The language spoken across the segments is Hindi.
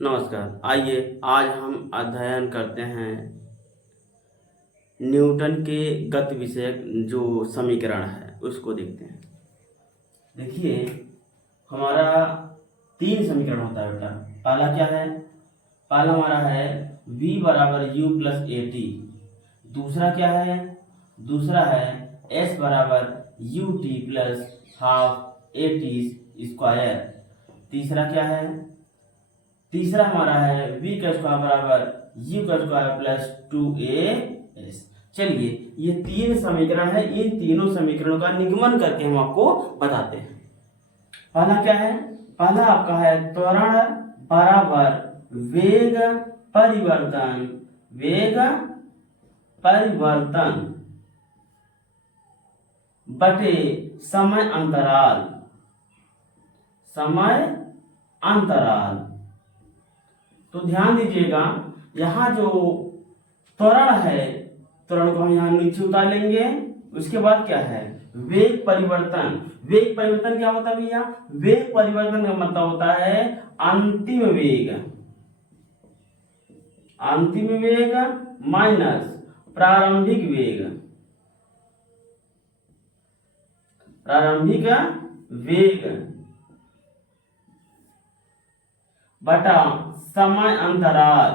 नमस्कार। आइए आज हम अध्ययन करते हैं न्यूटन के गति विषयक जो समीकरण है उसको देखते हैं। देखिए हमारा 3 समीकरण होता है बेटा। पहला क्या है? पहला हमारा है v बराबर u प्लस ए टी। दूसरा क्या है? दूसरा है s बराबर u T plus half A T square. तीसरा क्या है? तीसरा हमारा है v का स्क्वायर बराबर u का स्क्वायर प्लस 2as। चलिए ये 3 समीकरण है, इन तीनों समीकरणों का निगमन करके हम आपको बताते हैं। पहला क्या है? पहला आपका है त्वरण बराबर वेग परिवर्तन, वेग परिवर्तन बटे समय अंतराल, समय अंतराल। तो ध्यान दीजिएगा यहाँ जो त्वरण है, त्वरण को हम यहाँ नीचे उतार लेंगे। उसके बाद क्या है? वेग परिवर्तन। वेग परिवर्तन क्या होता है भैया? वेग परिवर्तन का मतलब होता है अंतिम वेग, अंतिम वेग माइनस प्रारंभिक वेग, प्रारंभिक वेग बटा समय अंतराल।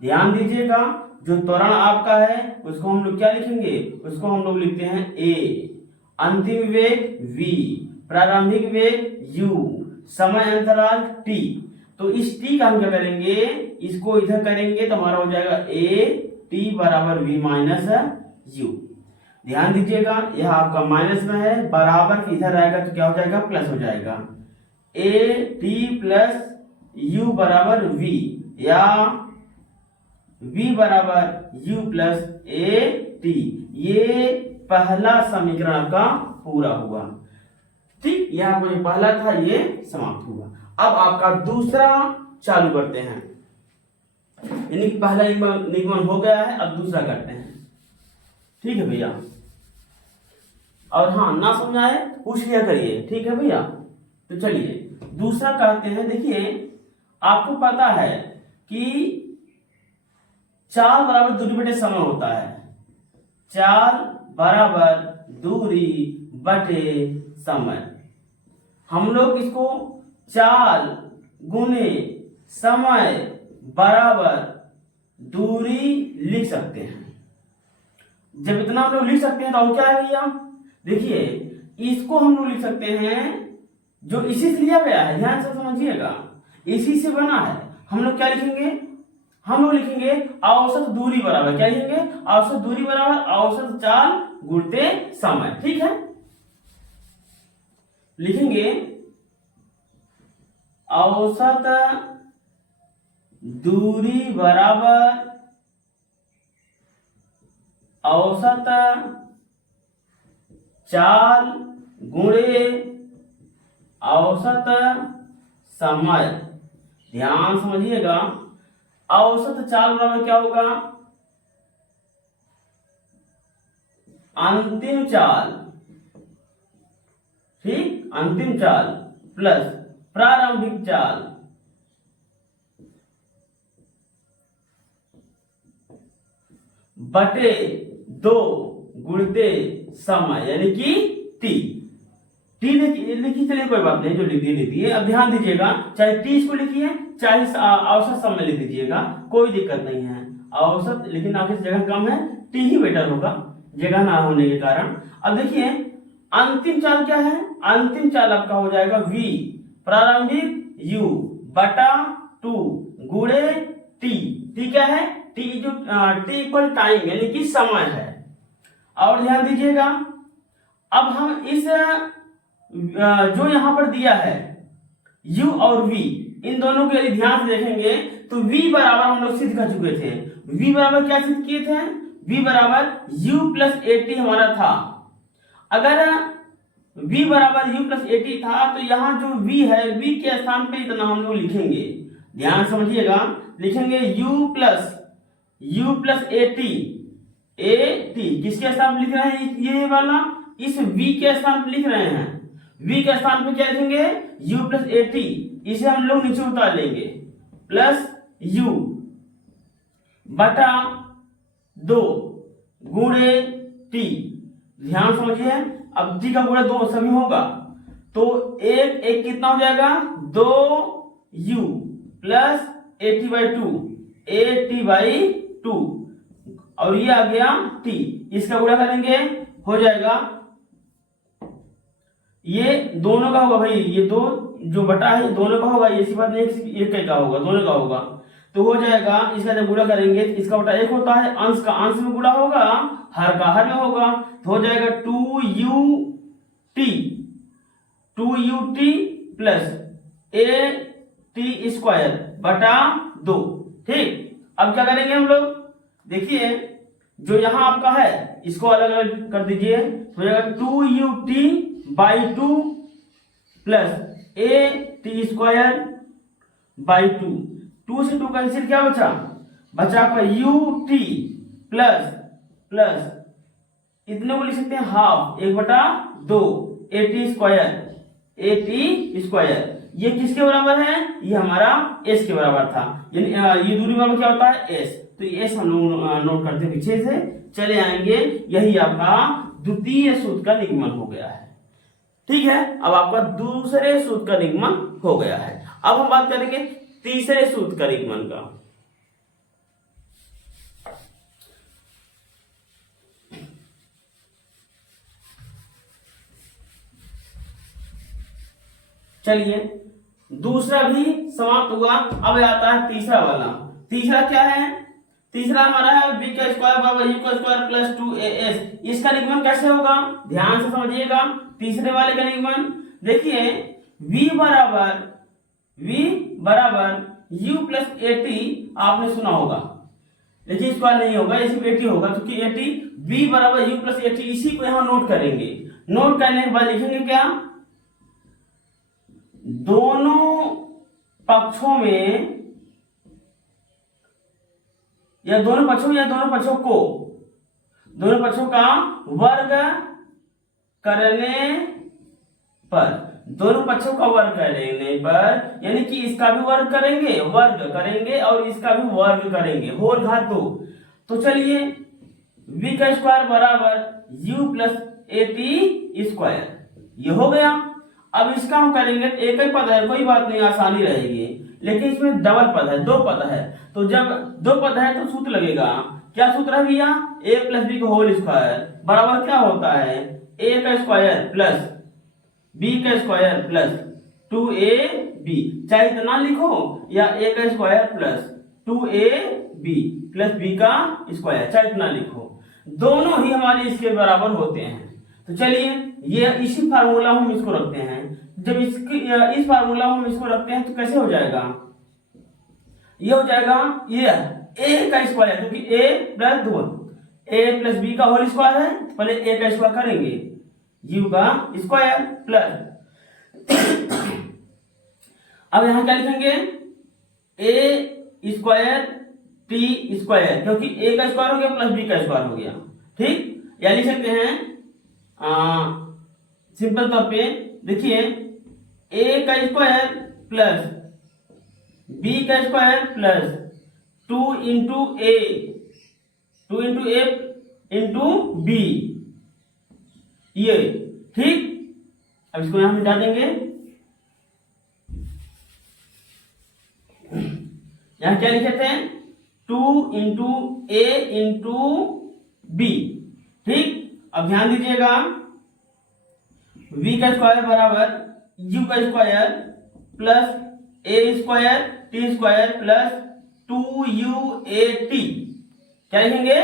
ध्यान दीजिएगा जो त्वरण आपका है उसको हम लोग क्या लिखेंगे? उसको हम लोग लिखते हैं a, अंतिम वेग v, प्रारंभिक वेग u, समय अंतराल t। तो इस t का हम क्या करेंगे? इसको इधर करेंगे तो हमारा हो जाएगा a t बराबर v माइनस u। ध्यान दीजिएगा यह आपका माइनस में है, बराबर के इधर आएगा तो क्या हो जाएगा? प्लस हो जाएगा। a t प्लस u बराबर v या v बराबर u प्लस a t। ये पहला समीकरण आपका पूरा हुआ। ठीक, यह आपको जो पहला था ये समाप्त हुआ। अब आपका दूसरा चालू करते हैं। यानी पहला निगमन हो गया है, अब दूसरा करते हैं। ठीक है भैया। और हाँ, ना समझाए पूछ लिया करिए। ठीक है भैया। तो चलिए दूसरा कहते हैं। देखिए आपको पता है कि चाल बराबर दूरी बटे समय होता है। चाल बराबर दूरी बटे समय। हम लोग इसको चाल गुने समय बराबर दूरी लिख सकते हैं। जब इतना हम लोग लिख सकते हैं तो और क्या है भैया? देखिए इसको हम लोग लिख सकते हैं जो इसी से लिया गया है, ध्यान से समझिएगा, इसी से बना है। हम लोग क्या लिखेंगे? हम लोग लिखेंगे औसत दूरी बराबर क्या लिखेंगे? औसत दूरी बराबर औसत चाल गुणते समय। ठीक है, लिखेंगे औसत दूरी बराबर औसत चाल गुणे औसत समय। ध्यान समझिएगा, औसत चाल बराबर क्या होगा? अंतिम चाल, ठीक, अंतिम चाल प्लस प्रारंभिक चाल बटे 2 गुणते समय, यानी कि t। टी लिखी, चलिए कोई बात नहीं, जो लिख दिए। अब ध्यान दीजिएगा, चाहे टी इसको लिखिए चाहे औसत समय लिख दीजिएगा, कोई दिक्कत नहीं है। औसत लेकिन आखिर जगह कम है, टी ही बेटर होगा जगह ना होने के कारण। अब देखिए अंतिम चाल क्या है? अंतिम चाल आपका हो जाएगा v, प्रारंभिक u बटा 2 गुणे t। t क्या है? t जो t इक्वल टाइम यानी कि समय है। और ध्यान दीजिएगा अब हम इस जो यहां पर दिया है u और v, इन दोनों को यदि ध्यान से देखेंगे तो v बराबर हम लोग सिद्ध कर चुके थे। v बराबर क्या सिद्ध किए थे? v बराबर u प्लस ए टी हमारा था। अगर v बराबर u प्लस ए टी था तो यहाँ जो v है, v के स्थान पे इतना हम लोग लिखेंगे। ध्यान समझिएगा, लिखेंगे u प्लस ए टी किसके स्थान पे लिख रहे हैं? ये वाला इस v के स्थान पे लिख रहे हैं। v के स्थान पे क्या लिखेंगे, u प्लस ए टी, इसे हम लोग नीचे उतार लेंगे, प्लस u बटा 2 गुणे टी। ध्यान समझिए, अब टी का गुणा 2 सभी होगा तो एक एक कितना हो जाएगा, 2u plus A T by two, A T by two, और ये आ गया t, इसका गुणा करेंगे हो जाएगा, ये दोनों का होगा भाई, ये दो जो बटा है दोनों का होगा, ये सी बात नहीं एक का होगा, दोनों का होगा, तो हो जाएगा इसका जब गुणा करेंगे इसका बटा एक होता है, अंश का अंश में गुणा होगा, हर का हर में होगा, तो हो जाएगा 2u t plus A T square बटा 2। ठीक, अब क्या करेंगे हम लोग, देखिए जो यहां आपका है इसको अलग अलग कर दीजिए, हो जाएगा 2u t by 2 plus A T square by 2, 2 से 2 कैंसिल, क्या बचा, बचा आपका u t प्लस प्लस इतने को लिख सकते हैं half 1/2 A T square, A T square, ये किसके बराबर है, ये हमारा s के बराबर था, यानी ये दूरी बराबर क्या होता है s, तो ये s हम लोग नोट करते हैं, पीछे से चले आएंगे, यही आपका द्वितीय सूत्र का निगमन हो गया है। ठीक है, अब आपका दूसरे सूत्र का निगमन हो गया है। अब हम बात करेंगे तीसरे सूत्र का निगमन का। चलिए, दूसरा भी समाप्त हुआ, अब आता है तीसरा वाला। तीसरा क्या है, तीसरा हमारा है b का स्क्वायर बराबर u का स्क्वायर प्लस 2as। इसका निगमन कैसे होगा, ध्यान से समझिएगा, तीसरे वाले का निगमन देखिए, v बराबर u प्लस ए टी, आपने सुना होगा, लेकिन स्क्वायर नहीं होगा, ये सिर्फ ए टी होगा, क्योंकि ए टी v बराबर u प्लस ए टी, इसी को यहां नोट करेंगे। नोट करने के बाद लिखेंगे क्या, दोनों पक्षों में या दोनों पक्षों का वर्ग करने पर, दोनों पक्षों का वर्ग करने पर, यानी कि इसका भी वर्ग करेंगे और इसका भी वर्ग करेंगे, होल घात 2। तो चलिए v का स्क्वायर बराबर u plus A T square, ये हो गया। अब इसका हम करेंगे, एक ही पद है, कोई बात नहीं, आसानी रहेगी, लेकिन इसमें डबल पद है, 2 पद है, तो जब 2 पद है तो सूत्र लगेगा, क्या सूत्र है भैया, a प्लस बी का होल स्क्वायर बराबर क्या होता है, a का स्क्वायर प्लस b का स्क्वायर प्लस 2ab, चाहे इतना लिखो या a का square plus 2ab plus b का स्क्वायर, चाहे इतना लिखो, दोनों ही हमारे इसके बराबर होते हैं। तो चलिए, ये इसी फार्मूला हम इसको रखते हैं, जब इस फार्मूला हम इसको रखते हैं तो कैसे हो जाएगा, ये हो जाएगा ये a का स्क्वायर, क्योंकि a plus 2 a plus b का होल स्क्वायर है, पहले a का स्क्वायर करेंगे, u का स्क्वायर प्लस अब यहां क्या लिखेंगे, a स्क्वायर टी स्क्वायर, क्योंकि a का स्क्वायर हो गया प्लस b का स्क्वायर हो गया। ठीक, या लिख सकते हैं सिंपल तौर पे, देखिए a का स्क्वायर प्लस b का square plus 2 into a into b, ये ठीक। अब इसको यहां मिटा देंगे, यहां क्या लिखे थे, 2 इंटू a इंटू b। ठीक, अब ध्यान दीजिएगा, v का स्क्वायर बराबर u का square plus a square t square plus 2uat, क्या लिखेंगे,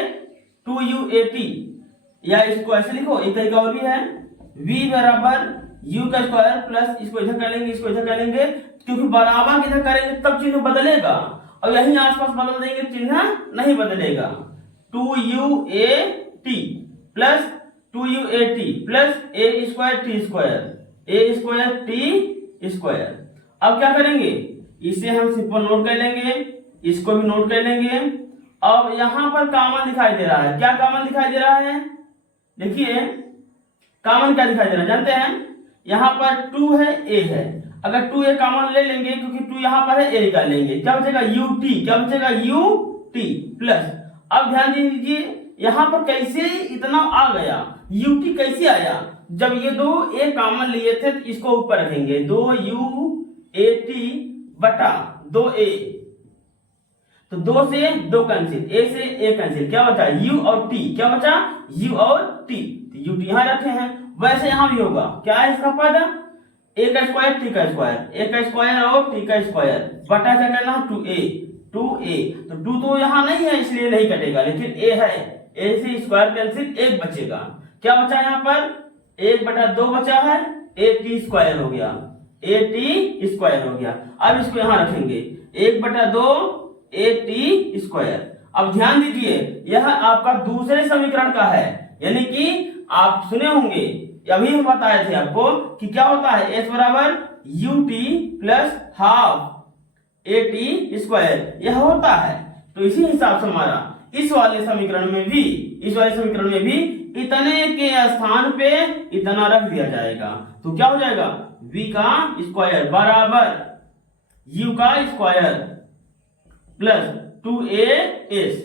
2uat, या इसको ऐसे लिखो, एक तरीका और भी है, v बराबर u का स्क्वायर प्लस, इसको इधर कर लेंगे, इसको इधर कर लेंगे, क्योंकि बराबर इधर करेंगे तब चिन्ह बदलेगा, और यहीं आसपास बदल देंगे चिन्ह नहीं बदलेगा, 2uat plus 2uat plus a square T square. अब क्या करेंगे, इसे हम सिंपल नोट कर लेंगे, इसको भी नोट कर लेंगे। अब यहां पर कॉमन दिखाई दे रहा है, क्या कॉमन दिखाई दे रहा है, देखिए कॉमन क्या दिखाई दे रहा है जानते हैं, यहाँ पर 2 है, a है, अगर 2a कॉमन ले लेंगे क्योंकि 2 यहाँ पर है, a निकालेंगे, क्या बचेगा ut, क्या बचेगा ut प्लस। अब ध्यान दीजिए यहाँ पर कैसे इतना आ गया, ut कैसे आया, जब ये दो a कॉमन लिए थे तो इसको ऊपर रखेंगे, 2ut बटा 2a, तो 2 से 2 कैंसिल, a से a कैंसिल, क्या बचा u और t, क्या बचा u और t, तो ut यहाँ रखे हैं। वैसे यहाँ भी होगा, क्या है इसका पद, a का स्क्वायर t का स्क्वायर, a का स्क्वायर और t का स्क्वायर बटा क्या करना 2a, तो 2 तो यहाँ नहीं है इसलिए नहीं कटेगा, लेकिन a है, a से स्क्वायर कैंसिल 1 बचेगा, क्या बचा यहाँ पर 1 बटा 2 बचा है, at स्क्वायर हो गया, at स्क्वायर हो गया। अब इसको यहाँ रखेंगे 1 बटा 2 at स्क्वायर। अब ध्यान दीजिए यह आपका दूसरे समीकरण का है, यानी कि आप सुने होंगे, अभी हम बताए थे आपको कि क्या होता है s बराबर ut plus half at square, यह होता है। तो इसी हिसाब से हमारा इस वाले समीकरण में भी इतने के स्थान पे इतना रख दिया जाएगा, तो क्या हो जाएगा v का स्क्वायर बराबर u का स्क्वायर प्लस 2as।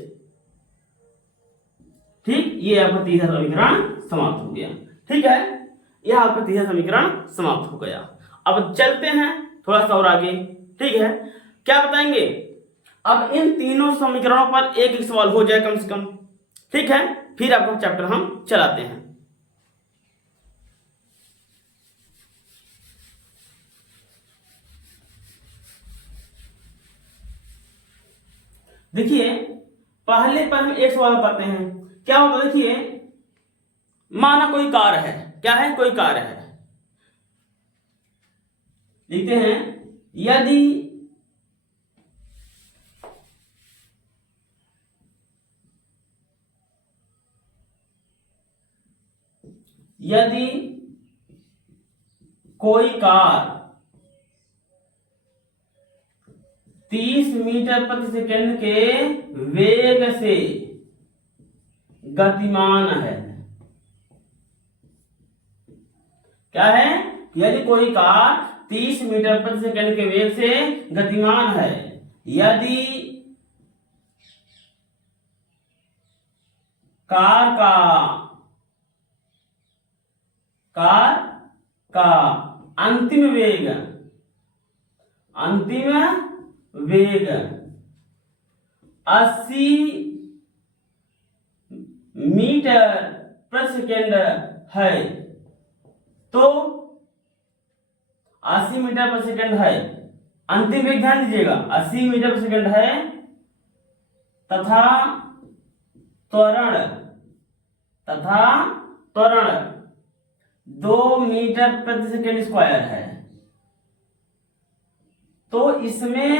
ठीक, ये आपका तीसरा समीकरण समाप्त हो गया। ठीक है, यह आपका तीसरा समीकरण समाप्त हो गया। अब चलते हैं थोड़ा सा और आगे। ठीक है, क्या बताएंगे, अब इन तीनों समीकरणों पर एक एक सवाल हो जाए कम से कम। ठीक है, फिर आपका चैप्टर हम चलाते हैं। देखिए पहले पर हम एक सवाल बताते हैं, क्या होता है, देखिए माना कोई कार है, क्या है, कोई कार है, लिखते हैं यदि कोई कार 30 मीटर प्रति सेकंड के वेग से गतिमान है, क्या है, यदि कोई कार 30 मीटर प्रति सेकंड के वेग से गतिमान है, यदि कार का अंतिम वेग 80 मीटर प्रति सेकंड है, तो 80 मीटर प्रति सेकंड है, अंतिम वेग ध्यान दीजिएगा 80 मीटर प्रति सेकंड है, तथा त्वरण 2 मीटर प्रति सेकंड स्क्वायर है, तो इसमें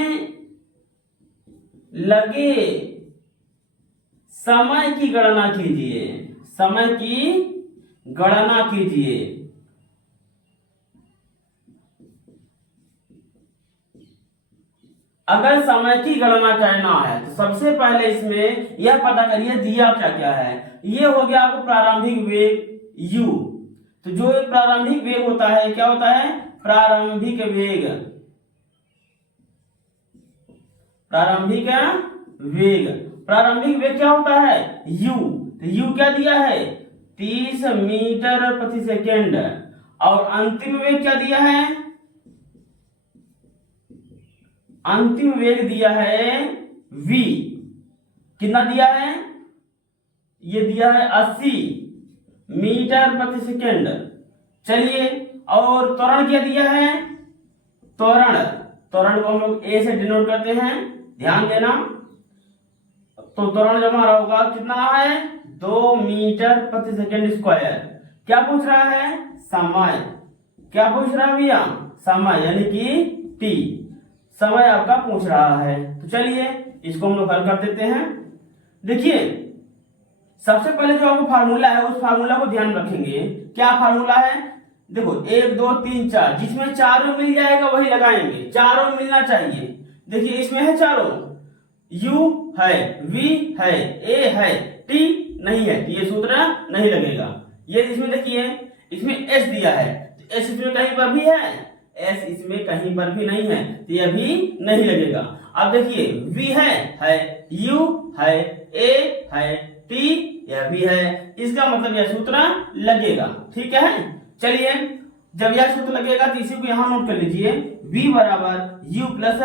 लगे समय की गणना कीजिए। अगर समय की गणना करना है तो सबसे पहले इसमें यह पता करिए दिया क्या क्या है। ये हो गया आपको प्रारंभिक वेग u, तो जो प्रारंभिक वेग होता है क्या होता है, प्रारंभिक वेग क्या होता है u, तो u क्या दिया है 30 मीटर प्रति सेकेंड, और अंतिम वेग क्या दिया है, अंतिम वेग दिया है v, कितना दिया है, ये दिया है 80 मीटर प्रति सेकेंड। चलिए, और त्वरण क्या दिया है, त्वरण को हम लोग a से डिनोट करते हैं, ध्यान देना। तो त्वरण जब हमारा होगा कितना है 2 मीटर प्रति सेकेंड स्क्वायर। क्या पूछ रहा है, समय, क्या पूछ रहा है भैया, समय, यानी कि t, समय आपका पूछ रहा है। तो चलिए इसको हम लोग हल कर देते हैं। देखिए सबसे पहले जो आपको फार्मूला है उस फार्मूला को ध्यान रखेंगे। क्या फार्मूला है, देखो 1 2 3 4, जिसमें चारों मिल जाएगा वही लगाएंगे, चारों मिलना चाहिए। देखिए इसमें है चारों, u है, v है, a है, t नहीं है, ये सूत्र नहीं लगेगा। ये इसमें देखिए इसमें s दिया है, तो एस इसमें कहीं पर भी है, एस इसमें कहीं पर भी नहीं है, तो यह भी नहीं लगेगा। अब देखिए वी है, यू है, ए है, टी यह भी है, इसका मतलब यह सूत्र लगेगा। ठीक है, चलिए जब यह सूत्र लगेगा तो इसी को यहां नोट कर लीजिए, v बराबर यू प्लस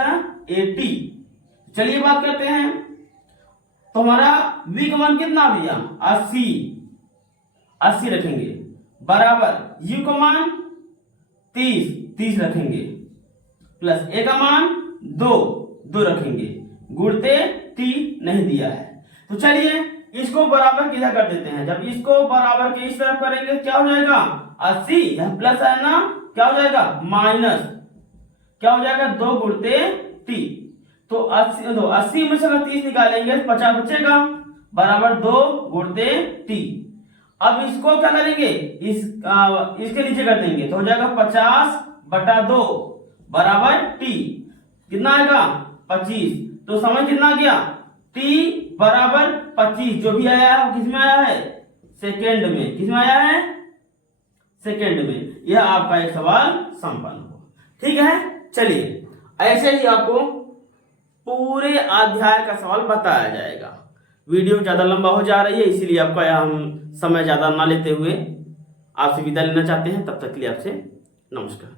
ए टी। चलिए बात करते हैं, तो हमारा v का मान कितना भैया 80 रखेंगे, बराबर u का मान 30 रखेंगे, प्लस a का मान 2 रखेंगे, गुणते t नहीं दिया है। तो चलिए इसको बराबर किधर कर देते हैं, जब इसको बराबर के इस तरफ करेंगे क्या हो जाएगा 80, यह प्लस है ना, क्या हो जाएगा माइनस, क्या हो जाएगा 2 गुणते t। तो 80 में से अगर 30 निकालेंगे तो 50 बचेगा, बराबर 2 गुणते t। अब इसको क्या करेंगे, इसके नीचे कर देंगे तो हो जाएगा 50/2 बराबर t, कितना आएगा 25। तो समझ कितना गया, t बराबर 25, जो भी आया है वो किसमें आया है, सेकेंड में। किसमें आया है, सेकेंड में। यह आपका एक सवाल संपन्न हुआ। ठीक है, चलिए ऐसे ही आपको पूरे अध्याय का सवाल बताया जाएगा। वीडियो ज्यादा लंबा हो जा रही है, इसीलिए आपका हम समय ज्यादा ना लेते हुए आपसे विदा लेना चाहते हैं। तब तक के लिए आपसे नमस्कार।